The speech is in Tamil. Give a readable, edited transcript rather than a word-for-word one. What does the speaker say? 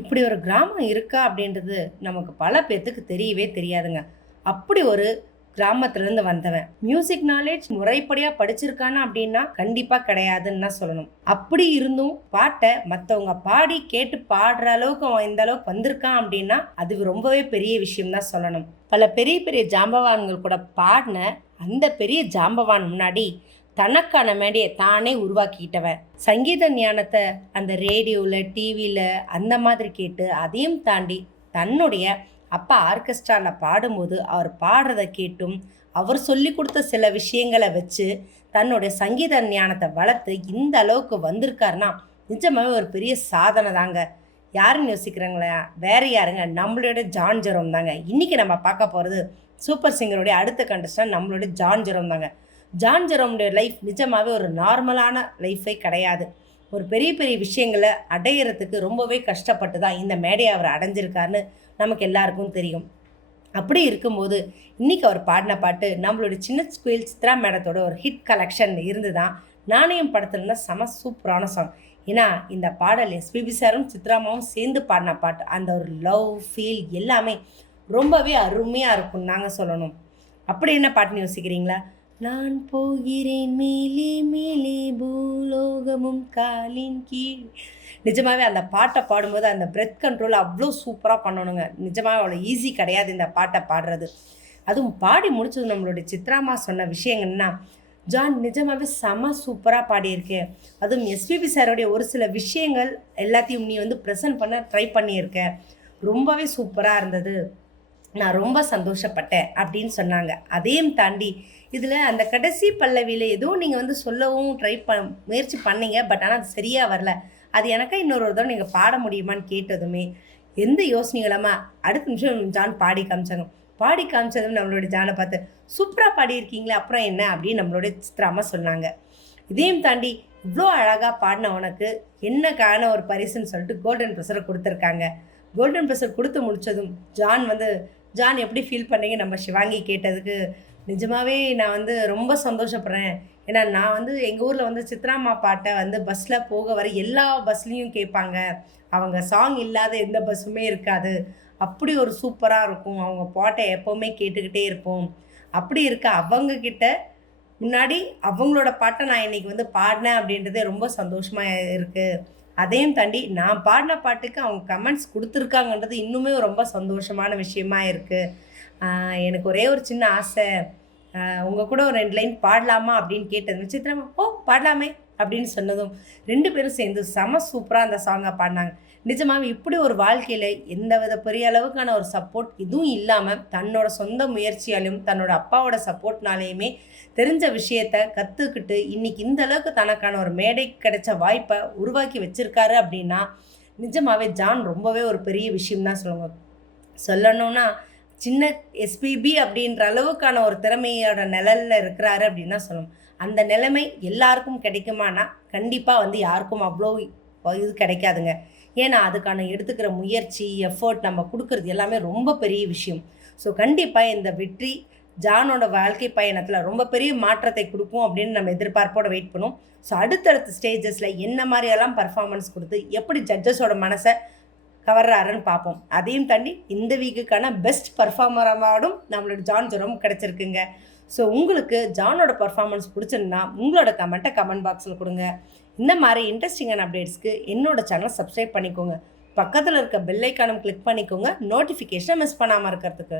இப்படி ஒரு கிராமம் இருக்கா அப்படின்றது நமக்கு பல பேத்துக்கு தெரியவே தெரியாதுங்க. அப்படி ஒரு கிராமத்துலேருந்து வந்தவன். மியூசிக் நாலேஜ் முறைப்படியா படிச்சிருக்கானா அப்படின்னா கண்டிப்பா கிடையாதுன்னு தான் சொல்லணும். அப்படி இருந்தும் பாட்டை மற்றவங்க பாடி கேட்டு பாடுற அளவுக்கு அவன் இந்த அளவுக்கு வந்திருக்கான் அப்படின்னா அது ரொம்பவே பெரிய விஷயம் தான் சொல்லணும். பல பெரிய பெரிய ஜாம்பவான்கள் கூட பாடின அந்த பெரிய ஜாம்பவான் முன்னாடி தனக்கான மேடையை தானே உருவாக்கிக்கிட்டவன். சங்கீத ஞானத்தை அந்த ரேடியோவில் டிவியில் அந்த மாதிரி கேட்டு அதையும் தாண்டி தன்னுடைய அப்பா ஆர்கெஸ்ட்ராவில் பாடும்போது அவர் பாடுறதை கேட்டும் அவர் சொல்லி கொடுத்த சில விஷயங்களை வச்சு தன்னுடைய சங்கீத ஞானத்தை வளர்த்து இந்த அளவுக்கு வந்திருக்காருன்னா நிஜமாவே ஒரு பெரிய சாதனை தாங்க. யாருன்னு யோசிக்கிறாங்களா? வேற யாருங்க, நம்மளோட ஜான் ஜெரோம் தாங்க. இன்றைக்கி நம்ம பார்க்க போகிறது சூப்பர் சிங்கருடைய அடுத்த கண்டஸ்டன்ட் நம்மளோட ஜான் ஜெரோம் தாங்க. ஜான் ஜெரோமுடைய லைஃப் நிஜமாகவே ஒரு நார்மலான லைஃபே கிடையாது. ஒரு பெரிய பெரிய விஷயங்களை அடையிறதுக்கு ரொம்பவே கஷ்டப்பட்டு தான் இந்த மேடையை அவர் அடைஞ்சிருக்காருன்னு நமக்கு எல்லாருக்கும் தெரியும். அப்படி இருக்கும்போது இன்றைக்கி அவர் பாடின பாட்டு நம்மளோட சின்ன ஸ்குயில் சித்ரா மேடத்தோட ஒரு ஹிட் கலெக்ஷன் இருந்து தான் நாணயம் படத்துலனா செம சூப்பரான சாங். ஏன்னா இந்த பாடல் எஸ்பிபி சாரும் சித்ராமாவும் சேர்ந்து பாடின பாட்டு, அந்த ஒரு லவ் ஃபீல் எல்லாமே ரொம்பவே அருமையாக இருக்கும்னு நாங்கள் சொல்லணும். அப்படி என்ன பாட்டுன்னு யோசிக்கிறீங்களா? நான் போகிறேன் மேலே மேலே பூலோகமும் காலின் கீழ். நிஜமாகவே அந்த பாட்டை பாடும்போது அந்த பிரெத் கண்ட்ரோல் அவ்வளோ சூப்பராக பண்ணணுங்க. நிஜமாகவே அவ்வளோ ஈஸி கிடையாது இந்த பாட்டை பாடுறது. அதுவும் பாடி முடிச்சது நம்மளுடைய சித்ராமா சொன்ன விஷயங்கள்னா, ஜான் நிஜமாகவே செம சூப்பராக பாடியிருக்கேன். அதுவும் எஸ்பிபி சாரோடைய ஒரு சில விஷயங்கள் எல்லாத்தையும் நீ ப்ரெசென்ட் பண்ண ட்ரை பண்ணியிருக்க, ரொம்பவே சூப்பராக இருந்தது, நான் ரொம்ப சந்தோஷப்பட்டேன் அப்படின்னு சொன்னாங்க. அதையும் தாண்டி இதில் அந்த கடைசி பல்லவியில் ஏதோ நீங்கள் சொல்லவும் முயற்சி பண்ணீங்க, பட் ஆனால் அது சரியாக வரல, அது எனக்கா இன்னொரு தடவை நீங்கள் பாட முடியுமான்னு கேட்டதுமே எந்த யோசனையும் இல்லாமல் அடுத்த நிமிஷம் ஜான் பாடி காமிச்சாங்க. பாடி காமிச்சதும் நம்மளுடைய ஜானை பார்த்து சூப்பராக பாடியிருக்கீங்களே, அப்புறம் என்ன அப்படின்னு நம்மளுடைய சித்ராமா சொன்னாங்க. இதையும் தாண்டி இவ்வளோ அழகாக பாடின உனக்கு என்னக்கான ஒரு பரிசுன்னு சொல்லிட்டு கோல்டன் ப்ரெஷரை கொடுத்துருக்காங்க. கோல்டன் ப்ரெஷர் கொடுத்து முடித்ததும் ஜான் எப்படி ஃபீல் பண்ணீங்க நம்ம சிவாங்கி கேட்டதுக்கு, நிஜமாகவே நான் ரொம்ப சந்தோஷப்படுறேன். ஏன்னா நான் எங்கள் ஊரில் சித்ராம்மா பாட்டை பஸ்ஸில் போக வர எல்லா பஸ்லேயும் கேட்பாங்க. அவங்க சாங் இல்லாத எந்த பஸ்ஸுமே இருக்காது. அப்படி ஒரு சூப்பராக இருக்கும். அவங்க பாட்டை எப்போவுமே கேட்டுக்கிட்டே இருப்போம். அப்படி இருக்க அவங்கக்கிட்ட முன்னாடி அவங்களோட பாட்டை நான் இன்றைக்கி பாடினேன் அப்படின்றதே ரொம்ப சந்தோஷமாக இருக்குது. அதையும் தாண்டி நான் பாடின பாட்டுக்கு அவங்க கமெண்ட்ஸ் கொடுத்துருக்காங்கன்றது இன்னுமே ரொம்ப சந்தோஷமான விஷயமா இருக்குது. எனக்கு ஒரே ஒரு சின்ன ஆசை, உங்கள் கூட ஒரு 2 லைன் பாடலாமா அப்படின்னு கேட்டது. சித்ராமா ஓ பாடலாமே அப்படின்னு சொன்னதும் 2 பேரும் சேர்ந்து செம சூப்பராக அந்த சாங்கை பாடினாங்க. நிஜமாகவே இப்படி ஒரு வாழ்க்கையில் எந்தவித பெரிய அளவுக்கான ஒரு சப்போர்ட் இதுவும் இல்லாமல் தன்னோட சொந்த முயற்சியாலையும் தன்னோட அப்பாவோட சப்போர்ட்னாலேயுமே தெரிஞ்ச விஷயத்தை கற்றுக்கிட்டு இன்றைக்கி இந்த அளவுக்கு தனக்கான ஒரு மேடை கிடைச்ச வாய்ப்பை உருவாக்கி வச்சுருக்காரு அப்படின்னா நிஜமாகவே ஜான் ரொம்பவே ஒரு பெரிய விஷயம் தான் சொல்லணும்னா சின்ன எஸ்பிபி அப்படின்ற அளவுக்கான ஒரு திறமையோட நிழலில் இருக்கிறாரு அப்படின்னு தான் சொல்லணும். அந்த நிலைமை எல்லாருக்கும் கிடைக்குமானா கண்டிப்பாக யாருக்கும் அவ்வளோ இது கிடைக்காதுங்க. ஏன்னா அதுக்கான எடுத்துக்கிற முயற்சி எஃபர்ட் நம்ம கொடுக்குறது எல்லாமே ரொம்ப பெரிய விஷயம். ஸோ கண்டிப்பாக இந்த வெற்றி ஜானோட வாழ்க்கை பயணத்தில் ரொம்ப பெரிய மாற்றத்தை கொடுக்கும் அப்படின்னு நம்ம எதிர்பார்ப்போடு வெயிட் பண்ணும். ஸோ அடுத்தடுத்த ஸ்டேஜஸில் என்ன மாதிரியெல்லாம் பர்ஃபார்மன்ஸ் கொடுத்து எப்படி ஜட்ஜஸோட மனசை கவர்றாருன்னு பார்ப்போம். அதையும் தாண்டி இந்த வீக்குக்கான பெஸ்ட் பர்ஃபார்மர் அவார்டும் நம்மளோட ஜான் ஜெரோம் கிடச்சிருக்குங்க. ஸோ உங்களுக்கு ஜானோட பர்ஃபார்மன்ஸ் பிடிச்சிருந்தா உங்களோட கமெண்ட்டை கமெண்ட் பாக்ஸில் கொடுங்க. இந்த மாதிரி இன்ட்ரெஸ்டிங்கான அப்டேட்ஸ்க்கு என்னோட சேனலை சப்ஸ்கிரைப் பண்ணிக்கோங்க. பக்கத்தில் இருக்க பெல் ஐக்கானும் கிளிக் பண்ணிக்கோங்க, நோட்டிஃபிகேஷனை மிஸ் பண்ணாமல் இருக்கிறதுக்கு.